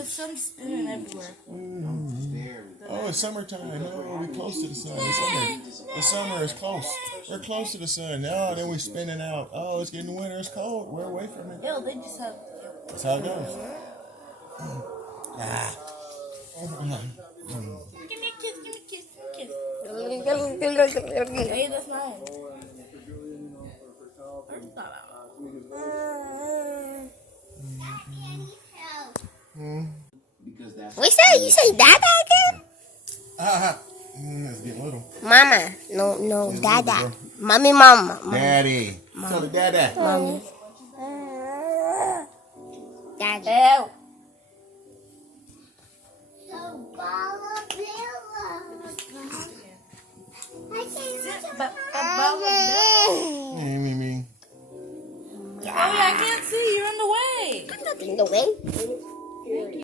the sun's spinning everywhere. Oh, it's summertime. No, we're close to the sun. It's summer. The summer is close. We're close to the sun. No, then we're spinning out. Oh, it's getting winter. It's cold. We're away from it. Yo, they just have. That's how it goes. Ah. Give me a kiss. Give me a kiss. Kiss. Hey, that's mine. Where's that at? What say? You say Dada again? It's getting little. Mama. No, Dada. Mommy, mama. Daddy. Tell the dada. Mommy. Dada. Hell.